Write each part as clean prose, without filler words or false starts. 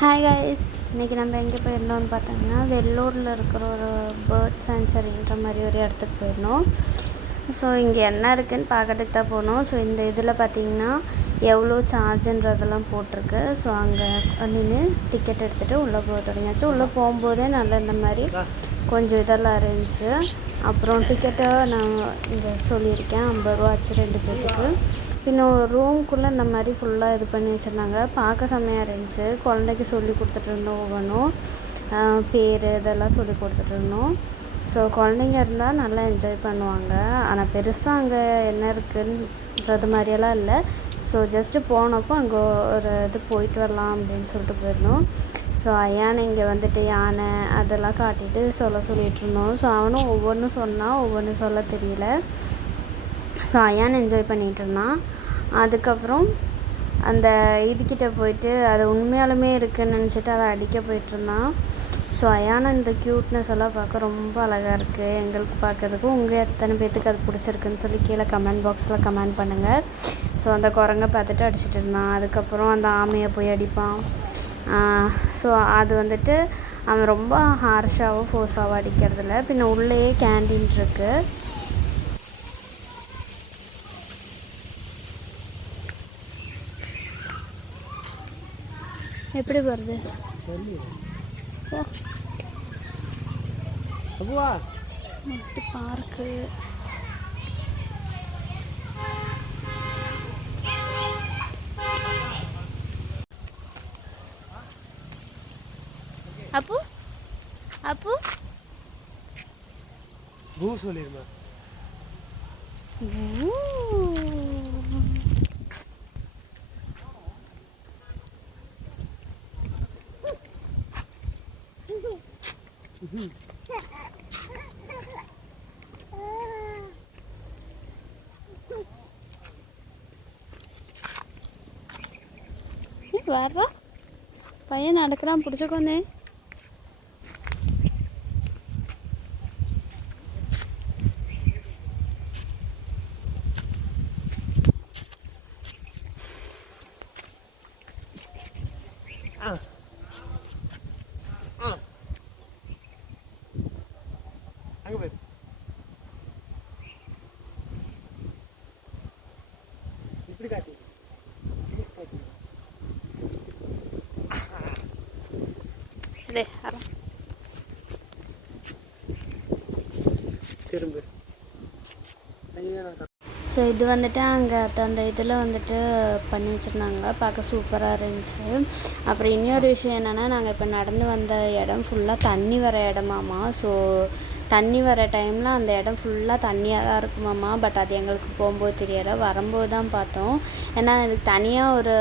Hi guys, இன்றைக்கி நம்ம எங்கே போயிருந்தோம்னு பார்த்தோம்னா வெள்ளூரில் இருக்கிற ஒரு பேர்ட் சான்ச்சுரின்ற மாதிரி ஒரு இடத்துக்கு போயிருந்தோம். ஸோ இங்கே என்ன இருக்குதுன்னு பார்க்கறதுக்கு தான் போனோம். ஸோ இந்த இதில் பார்த்திங்கன்னா எவ்வளோ சார்ஜுன்றதெல்லாம் போட்டிருக்கு. ஸோ அங்கே நின்று டிக்கெட் எடுத்துகிட்டு உள்ளே போக தொடங்கியாச்சு. உள்ளே போகும்போதே நல்லா இந்த மாதிரி கொஞ்சம் இதெல்லாம் இருந்துச்சு. அப்புறம் டிக்கெட்டை நான் இங்கே சொல்லியிருக்கேன், 50 ரூபா ஆச்சு 2 பேர்த்துக்கு. பின்ன ஒரு ரூம்குள்ளே இந்த மாதிரி ஃபுல்லாக இது பண்ணி வச்சுருந்தாங்க. பார்க்க செம்மையாக இருந்துச்சு. குழந்தைக்கு சொல்லி கொடுத்துட்ருந்தோம், ஒவ்வொன்றும் பேர் இதெல்லாம் சொல்லி கொடுத்துட்ருந்தோம். ஸோ குழந்தைங்க இருந்தால் நல்லா என்ஜாய் பண்ணுவாங்க. ஆனால் பெருசாக அங்கே என்ன இருக்குன்றது மாதிரியெல்லாம் இல்லை. ஸோ ஜஸ்ட்டு போனப்போ அங்கே ஒரு இது போயிட்டு வரலாம் அப்படின்னு சொல்லிட்டு போயிருந்தோம். ஸோ அயானை இங்கே வந்துட்டு யானை அதெல்லாம் காட்டிட்டு சொல்லிகிட்டு இருந்தோம். ஸோ அவனும் ஒவ்வொன்றும் சொன்னான், ஒவ்வொன்றும் சொல்ல தெரியல. ஸோ அயான் என்ஜாய் பண்ணிகிட்டு இருந்தான். அதுக்கப்புறம் அந்த இதுக்கிட்ட போயிட்டு அது உண்மையாலுமே இருக்குதுன்னு நினச்சிட்டு அதை அடிக்க போயிட்டுருந்தான். ஸோ அயானை இந்த க்யூட்னஸ் எல்லாம் பார்க்க ரொம்ப அழகாக இருக்குது எங்களுக்கு பார்க்குறதுக்கு. உங்கள் எத்தனை பேர்த்துக்கு அது பிடிச்சிருக்குன்னு சொல்லி கீழே கமெண்ட் பாக்ஸில் கமெண்ட் பண்ணுங்கள். ஸோ அந்த குரங்கை பார்த்துட்டு அடிச்சிட்டு இருந்தான். அதுக்கப்புறம் அந்த ஆமையை போய் அடிப்பான். ஸோ அது வந்துட்டு அவன் ரொம்ப ஹார்ஷாகவோ ஃபோர்ஸாகவோ அடிக்கிறதில்ல. பின்ன உள்ளேயே கேண்டீன் இருக்குது. எப்படி வருது பார்க்கு. அப்பு அப்பு பூ சொல்லிருமா. வர்றா பையன் நடக்கிறான், பிடிச்சிக்கோந்தே. இப்படி காட்டி திரும்ப. ஸோ இது வந்துட்டு அங்கே அந்த இதில் வந்துட்டு பண்ணி வச்சுருந்தாங்க, பார்க்க சூப்பராக இருந்துச்சு. அப்புறம் இன்னொரு விஷயம் என்னென்னா, நாங்கள் இப்போ நடந்து வந்த இடம் ஃபுல்லாக தண்ணி வர இடமாம்மா. ஸோ தண்ணி வர டைமில் அந்த இடம் ஃபுல்லாக தண்ணியாக தான் இருக்குமாம்மா. பட் அது எங்களுக்கு போகும்போது தெரியலை, வரும்போது தான் பார்த்தோம். ஏன்னா இதுக்கு தனியாக ஒரு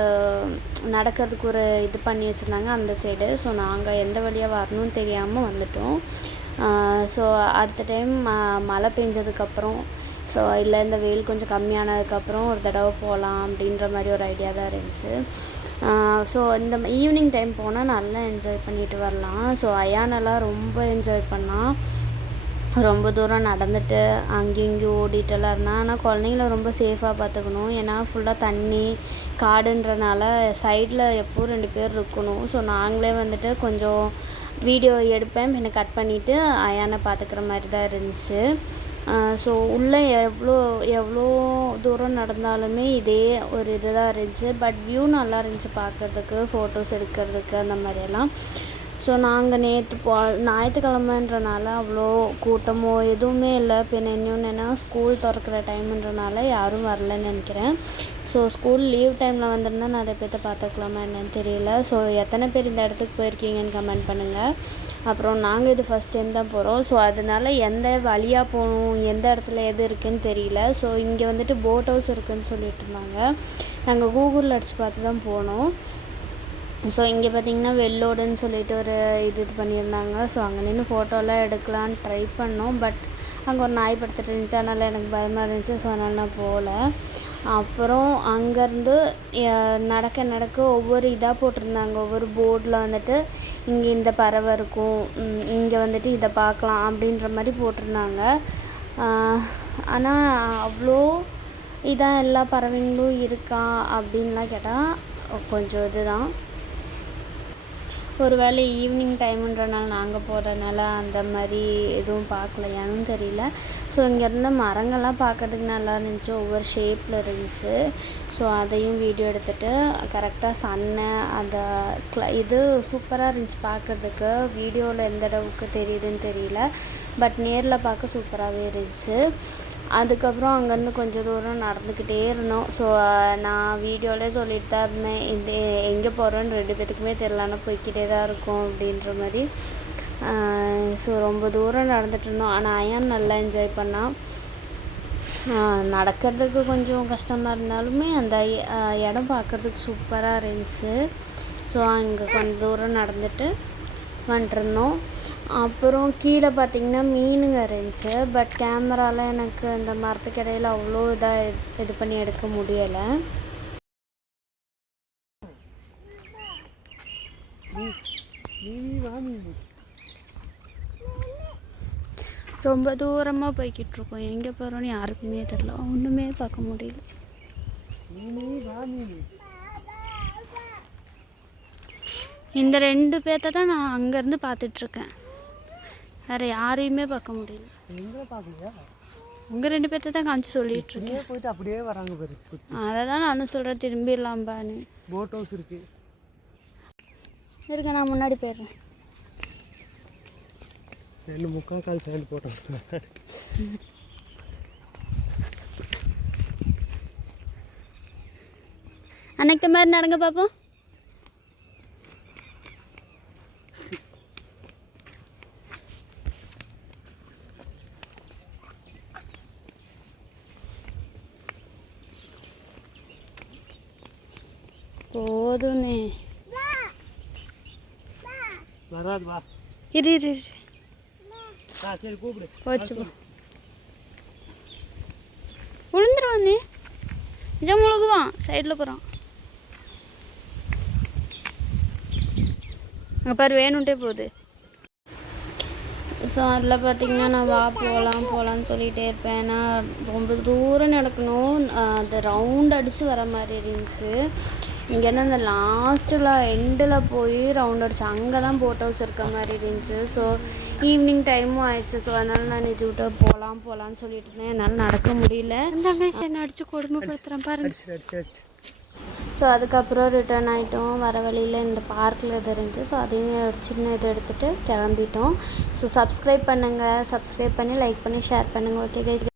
நடக்கிறதுக்கு ஒரு இது பண்ணி வச்சுருந்தாங்க அந்த சைடு. ஸோ நாங்கள் எந்த வழியாக வரணும்னு தெரியாமல் வந்துட்டோம். ஸோ அடுத்த டைம் மழை பெஞ்சதுக்கப்புறம், ஸோ இல்லை இந்த வெயில் கொஞ்சம் கம்மியானதுக்கப்புறம் ஒரு தடவை போகலாம் அப்படின்ற மாதிரி ஒரு ஐடியா தான் இருந்துச்சு. ஸோ இந்த ஈவினிங் டைம் போனால் நல்லா என்ஜாய் பண்ணிட்டு வரலாம். ஸோ அயானெல்லாம் ரொம்ப என்ஜாய் பண்ணால், ரொம்ப தூரம் நடந்துட்டு அங்கேயும் இங்கேயும் ஓடிட்டெல்லாம் இருந்தால். ஆனால் குழந்தைங்கள ரொம்ப சேஃபாக பார்த்துக்கணும். ஏன்னா ஃபுல்லாக தண்ணி காடுன்றனால சைடில் எப்போவும் 2 பேர் இருக்கணும். ஸோ நாங்களே வந்துட்டு கொஞ்சம் வீடியோ எடுப்பேன், பின்ன கட் பண்ணிவிட்டு அயானை பார்த்துக்கிற மாதிரி தான் இருந்துச்சு. ஸோ உள்ளே எவ்வளோ தூரம் நடந்தாலுமே இதே ஒரு இது தான் இருந்துச்சு. பட் வியூ நல்லா இருந்துச்சு பார்க்குறதுக்கு, ஃபோட்டோஸ் எடுக்கிறதுக்கு அந்த மாதிரியெல்லாம். ஸோ நாங்கள் நேற்று ஞாயிற்றுக்கிழமைன்றனால அவ்வளோ கூட்டமோ எதுவுமே இல்லை. பின்ன இன்னொன்று என்ன, ஸ்கூல் திறக்கிற டைமுன்றனால யாரும் வரலன்னு நினைக்கிறேன். ஸோ ஸ்கூல் லீவ் டைமில் வந்திருந்தால் நிறைய பேர்த்த பார்த்துக்கலாமா என்னன்னு தெரியல. ஸோ எத்தனை பேர் இந்த இடத்துக்கு போயிருக்கீங்கன்னு கமெண்ட் பண்ணுங்கள். அப்புறம் நாங்கள் இது ஃபஸ்ட் டைம் தான் போகிறோம். ஸோ அதனால் எந்த வழியாக போகணும், எந்த இடத்துல எது இருக்குதுன்னு தெரியல. ஸோ இங்கே வந்துட்டு போட் ஹவுஸ் இருக்குதுன்னு சொல்லிட்டு இருந்தாங்க. நாங்கள் கூகுளில் அடித்து பார்த்து தான் போனோம். ஸோ இங்கே பார்த்திங்கன்னா வெள்ளோடுன்னு சொல்லிட்டு ஒரு இது பண்ணியிருந்தாங்க. ஸோ அங்கே நின்று ஃபோட்டோலாம் எடுக்கலான்னு ட்ரை பண்ணோம். பட் அங்கே ஒரு நாய் படுத்துட்டு இருந்துச்சு, அதனால் எனக்கு பயமாக இருந்துச்சு. ஸோ அதனால் நான் போகல. அப்புறம் அங்கேருந்து நடக்க ஒவ்வொரு இதாக போட்டிருந்தாங்க. ஒவ்வொரு போர்டில் வந்துட்டு இங்கே இந்த பறவை இருக்கும், இங்கே வந்துட்டு இதை பார்க்கலாம் அப்படின்ற மாதிரி போட்டிருந்தாங்க. ஆனால் அவ்வளோ இதான் எல்லா பறவைங்களும் இருக்கா அப்படின்லாம் கேட்டால் கொஞ்சம் இதுதான். ஒரு வேளை ஈவினிங் டைமுன்றனால நாங்கள் போகிறதுனால அந்த மாதிரி எதுவும் பார்க்கல, ஏன்னு தெரியல. ஸோ இங்கேருந்த மரங்கள்லாம் பார்க்கறதுக்கு நல்லா இருந்துச்சு, ஒவ்வொரு ஷேப்பில் இருந்துச்சு. ஸோ அதையும் வீடியோ எடுத்துகிட்டு கரெக்டாக சன்னை அந்த இது சூப்பராக இருந்துச்சு பார்க்குறதுக்கு. வீடியோவில் எந்த அளவுக்கு தெரியுதுன்னு தெரியல, பட் நேரில் பார்க்க சூப்பராகவே இருந்துச்சு. அதுக்கப்புறம் அங்கேருந்து கொஞ்சம் தூரம் நடந்துக்கிட்டே இருந்தோம். ஸோ நான் வீடியோவிலே சொல்லிட்டு தான் இருந்தேன், இது எங்கே போகிறோன்னு 2 பேத்துக்குமே தெரிலனா போய்க்கிட்டே தான் இருக்கும் அப்படின்ற மாதிரி. ஸோ ரொம்ப தூரம் நடந்துகிட்டு இருந்தோம். ஆனால் அயான் நல்லா என்ஜாய் பண்ணான். நடக்கிறதுக்கு கொஞ்சம் கஷ்டமாக இருந்தாலுமே அந்த இடம் பார்க்குறதுக்கு சூப்பராக இருந்துச்சு. ஸோ அங்கே கொஞ்சம் தூரம் நடந்துட்டு வந்துட்டுருந்தோம். அப்புறம் கீழே பார்த்திங்கன்னா மீனுங்க இருந்துச்சு, பட் கேமராவில் எனக்கு இந்த மரத்துக்கு இடையில அவ்வளோ இதாக இது பண்ணி எடுக்க முடியலை. ரொம்ப தூரமாக போய்கிட்டு இருக்கோம், எங்கே போகிறோன்னு யாருக்குமே தெரியல, ஒன்றுமே பார்க்க முடியல. இந்த 2 பேர்த்த தான் நான் அங்கேருந்து பார்த்துட்ருக்கேன், வேறு யாரையுமே பார்க்க முடியல. உங்கள் 2 பேர்த்த தான் காமிச்சு சொல்லிட்டு இருக்கேன். போயிட்டு அப்படியே வராங்க பாரு. அதை தான் நானும் சொல்கிறேன், திரும்பிடலாம்பான்னு. போட் ஹவுஸ் இருக்கு. நான் முன்னாடி போயிடுறேன். 2 கால் சேர்ந்து போட்டோம். அன்னைக்கு மாதிரி நடங்க பார்ப்போம். போதுமே வராது, வா. இரு இரு சரி கூப்பிடு. போச்சு போ, விழுந்துருவான். நீ நிஜம் முழுகுவான், சைடில் போகிறான். அங்கே பாரு வேணுன்ட்டே போகுது. ஸோ அதில் பார்த்திங்கன்னா நான் போகலான்னு சொல்லிகிட்டே இருப்பேன். ஏன்னா ரொம்ப தூரம் நடக்கணும், அது ரவுண்ட் அடித்து வர மாதிரி இருந்துச்சு. இங்கேன்னா அந்த லாஸ்ட்டில் எண்டில் போய் ரவுண்ட் அடிச்சு அங்கே தான் போட் ஹவுஸ் இருக்க மாதிரி இருந்துச்சு. ஸோ ஈவினிங் டைமும் ஆயிடுச்சு. ஸோ அதனால் நான் இது விட்டு போகலான்னு சொல்லிட்டு இருந்தேன், என்னால் நடக்க முடியல. இந்த என்ன அடித்து கொடுமைப்படுத்துகிறேன் பாருங்க. ஸோ அதுக்கப்புறம் ரிட்டர்ன் ஆகிட்டோம். வர வழியில் இந்த பார்க்கில் இது இருந்துச்சு, ஸோ அதையும் சின்ன இது எடுத்துகிட்டு கிளம்பிட்டோம். ஸோ சப்ஸ்கிரைப் பண்ணுங்கள், சப்ஸ்கிரைப் பண்ணி லைக் பண்ணி ஷேர் பண்ணுங்கள். Okay guys.